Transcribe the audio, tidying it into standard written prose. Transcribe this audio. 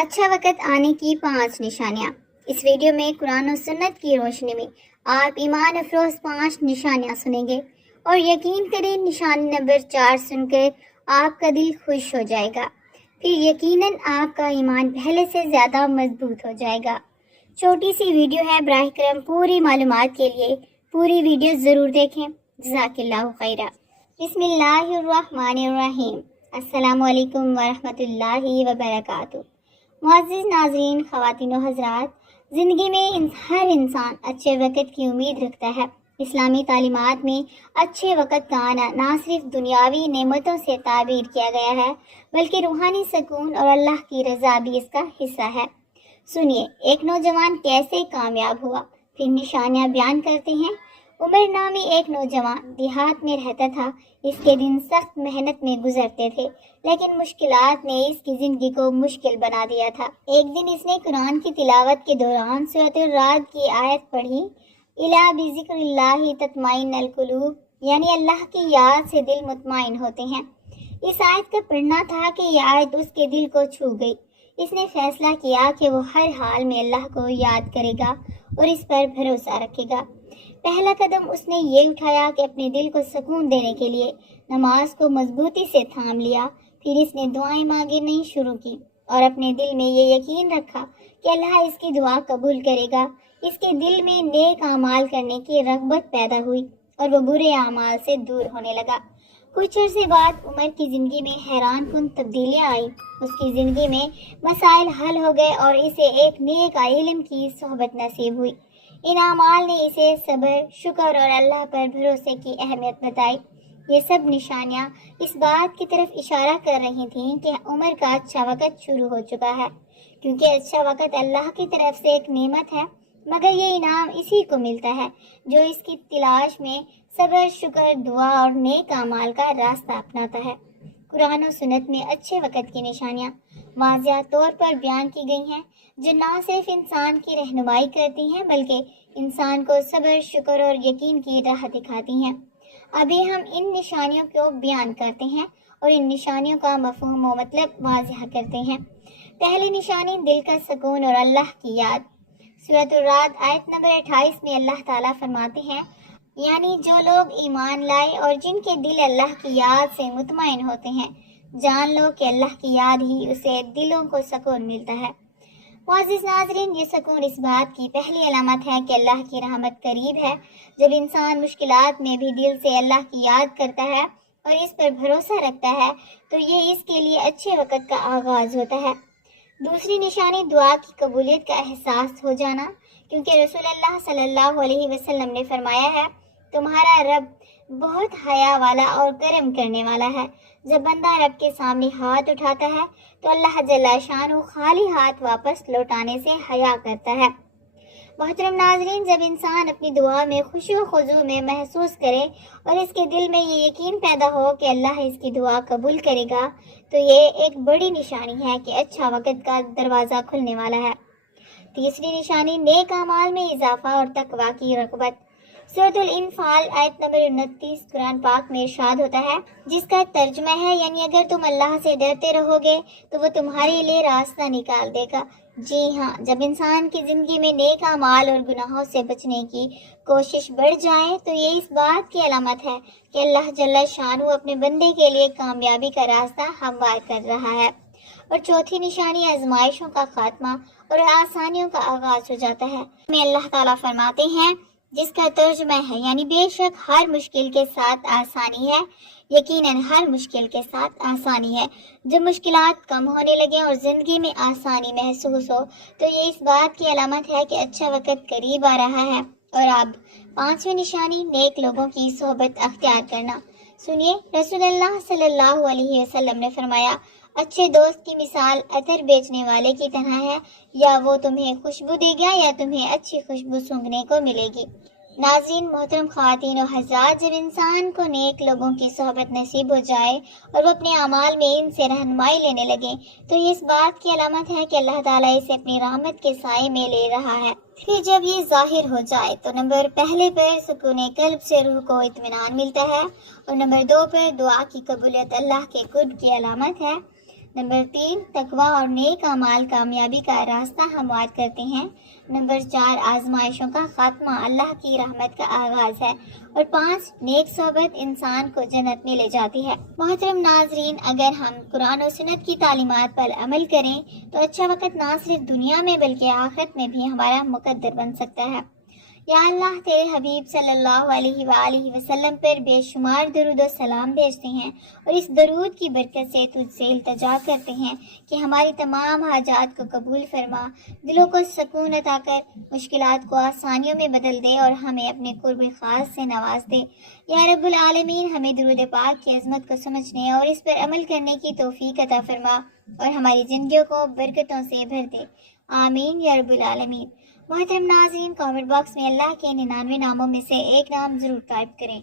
اچھا وقت آنے کی 5 نشانیاں۔ اس ویڈیو میں قرآن و سنت کی روشنی میں آپ ایمان افروز 5 نشانیاں سنیں گے اور یقین کریں نشانی نمبر 4 سن کر آپ کا دل خوش ہو جائے گا، پھر یقیناً آپ کا ایمان پہلے سے زیادہ مضبوط ہو جائے گا۔ چھوٹی سی ویڈیو ہے، براہ کرم پوری معلومات کے لیے پوری ویڈیو ضرور دیکھیں۔ جزاک اللہ خیرہ۔ بسم اللہ الرحمن الرحیم۔ السلام علیکم ورحمۃ اللہ وبرکاتہ۔ معزز ناظرین، خواتین و حضرات، زندگی میں ہر انسان اچھے وقت کی امید رکھتا ہے۔ اسلامی تعلیمات میں اچھے وقت کا آنا نہ صرف دنیاوی نعمتوں سے تعبیر کیا گیا ہے بلکہ روحانی سکون اور اللہ کی رضا بھی اس کا حصہ ہے۔ سنیے ایک نوجوان کیسے کامیاب ہوا، پھر نشانیاں بیان کرتے ہیں۔ عمر نامی ایک نوجوان دیہات میں رہتا تھا۔ اس کے دن سخت محنت میں گزرتے تھے، لیکن مشکلات نے اس کی زندگی کو مشکل بنا دیا تھا۔ ایک دن اس نے قرآن کی تلاوت کے دوران سورۃ الرعد کی آیت پڑھی، الا بذکر اللہ تطمئن القلوب، یعنی اللہ کی یاد سے دل مطمئن ہوتے ہیں۔ اس آیت کا پڑھنا تھا کہ یہ آیت اس کے دل کو چھو گئی۔ اس نے فیصلہ کیا کہ وہ ہر حال میں اللہ کو یاد کرے گا اور اس پر بھروسہ رکھے گا۔ پہلا قدم اس نے یہ اٹھایا کہ اپنے دل کو سکون دینے کے لیے نماز کو مضبوطی سے تھام لیا۔ پھر اس نے دعائیں مانگنی شروع کی اور اپنے دل میں یہ یقین رکھا کہ اللہ اس کی دعا قبول کرے گا۔ اس کے دل میں نیک اعمال کرنے کی رغبت پیدا ہوئی اور وہ برے اعمال سے دور ہونے لگا۔ کچھ عرصے بعد عمر کی زندگی میں حیران کن تبدیلیاں آئیں۔ اس کی زندگی میں مسائل حل ہو گئے اور اسے ایک نیک علم کی صحبت نصیب ہوئی۔ ان اعمال نے اسے صبر، شکر اور اللہ پر بھروسے کی اہمیت بتائی۔ یہ سب نشانیاں اس بات کی طرف اشارہ کر رہی تھیں کہ عمر کا اچھا وقت شروع ہو چکا ہے، کیونکہ اچھا وقت اللہ کی طرف سے ایک نعمت ہے، مگر یہ انعام اسی کو ملتا ہے جو اس کی تلاش میں صبر، شکر، دعا اور نیک اعمال کا راستہ اپناتا ہے۔ قرآن و سنت میں اچھے وقت کی نشانیاں واضح طور پر بیان کی گئی ہیں، جو نہ صرف انسان کی رہنمائی کرتی ہیں بلکہ انسان کو صبر، شکر اور یقین کی راہ دکھاتی ہیں۔ ابھی ہم ان نشانیوں کو بیان کرتے ہیں اور ان نشانیوں کا مفہوم و مطلب واضح کرتے ہیں۔ پہلی نشانی دل کا سکون اور اللہ کی یاد۔ سورۃ الرعد آیت نمبر 28 میں اللہ تعالیٰ فرماتے ہیں، یعنی جو لوگ ایمان لائے اور جن کے دل اللہ کی یاد سے مطمئن ہوتے ہیں، جان لو کہ اللہ کی یاد ہی اسے دلوں کو سکون ملتا ہے۔ معزز ناظرین، یہ سکون اس بات کی پہلی علامت ہے کہ اللہ کی رحمت قریب ہے۔ جب انسان مشکلات میں بھی دل سے اللہ کی یاد کرتا ہے اور اس پر بھروسہ رکھتا ہے تو یہ اس کے لیے اچھے وقت کا آغاز ہوتا ہے۔ دوسری نشانی دعا کی قبولیت کا احساس ہو جانا، کیونکہ رسول اللہ صلی اللہ علیہ وسلم نے فرمایا ہے، تمہارا رب بہت حیا والا اور کرم کرنے والا ہے۔ جب بندہ رب کے سامنے ہاتھ اٹھاتا ہے تو اللہ جل شانہ خالی ہاتھ واپس لوٹانے سے حیا کرتا ہے۔ محترم ناظرین، جب انسان اپنی دعا میں خشوع و خضوع میں محسوس کرے اور اس کے دل میں یہ یقین پیدا ہو کہ اللہ اس کی دعا قبول کرے گا تو یہ ایک بڑی نشانی ہے کہ اچھا وقت کا دروازہ کھلنے والا ہے۔ تیسری نشانی نیک اعمال میں اضافہ اور تقویٰ کی رغبت۔ سورۃ الانفال آیت نمبر 29 قرآن پاک میں ارشاد ہوتا ہے، جس کا ترجمہ ہے، یعنی اگر تم اللہ سے ڈرتے رہو گے تو وہ تمہارے لیے راستہ نکال دے گا۔ جی ہاں، جب انسان کی زندگی میں نیک اعمال اور گناہوں سے بچنے کی کوشش بڑھ جائے تو یہ اس بات کی علامت ہے کہ اللہ جل شانہ اپنے بندے کے لیے کامیابی کا راستہ ہموار کر رہا ہے۔ اور چوتھی نشانی آزمائشوں کا خاتمہ اور آسانیوں کا آغاز ہو جاتا ہے۔ میں اللہ تعالیٰ فرماتے ہیں، جس کا ترجمہ ہے، یعنی بے شک ہر مشکل کے ساتھ آسانی ہے، یقیناً ہر مشکل کے ساتھ آسانی ہے۔ جب مشکلات کم ہونے لگیں اور زندگی میں آسانی محسوس ہو تو یہ اس بات کی علامت ہے کہ اچھا وقت قریب آ رہا ہے۔ اور اب پانچویں نشانی نیک لوگوں کی صحبت اختیار کرنا۔ سنیے، رسول اللہ صلی اللہ علیہ وسلم نے فرمایا، اچھے دوست کی مثال عطر بیچنے والے کی طرح ہے، یا وہ تمہیں خوشبو دے گا یا تمہیں اچھی خوشبو سونگھنے کو ملے گی۔ ناظرین، محترم خواتین و حضرات، جب انسان کو نیک لوگوں کی صحبت نصیب ہو جائے اور وہ اپنے اعمال میں ان سے رہنمائی لینے لگے تو یہ اس بات کی علامت ہے کہ اللہ تعالیٰ اسے اپنی رحمت کے سائے میں لے رہا ہے۔ پھر جب یہ ظاہر ہو جائے تو نمبر پہلے پر سکون قلب سے روح کو اطمینان ملتا ہے اور نمبر 2 پر دعا کی قبولیت اللہ کے قرب کی علامت ہے۔ نمبر 3 تقوی اور نیک اعمال کامیابی کا راستہ ہموار کرتے ہیں۔ نمبر 4 آزمائشوں کا خاتمہ اللہ کی رحمت کا آغاز ہے۔ اور 5 نیک صحبت انسان کو جنت میں لے جاتی ہے۔ محترم ناظرین، اگر ہم قرآن و سنت کی تعلیمات پر عمل کریں تو اچھا وقت نہ صرف دنیا میں بلکہ آخرت میں بھی ہمارا مقدر بن سکتا ہے۔ یا اللہ تیرے حبیب صلی اللہ علیہ وآلہ وسلم پر بے شمار درود و سلام بھیجتے ہیں اور اس درود کی برکت سے تجھ سے التجا کرتے ہیں کہ ہماری تمام حاجات کو قبول فرما، دلوں کو سکون عطا کر، مشکلات کو آسانیوں میں بدل دے اور ہمیں اپنے قرب خاص سے نواز دے۔ یا رب العالمین، ہمیں درود پاک کی عظمت کو سمجھنے اور اس پر عمل کرنے کی توفیق عطا فرما اور ہماری زندگیوں کو برکتوں سے بھر دے، آمین یا رب العالمین۔ محترم ناظرین، کامنٹ باکس میں اللہ کے 99 ناموں میں سے ایک نام ضرور ٹائپ کریں۔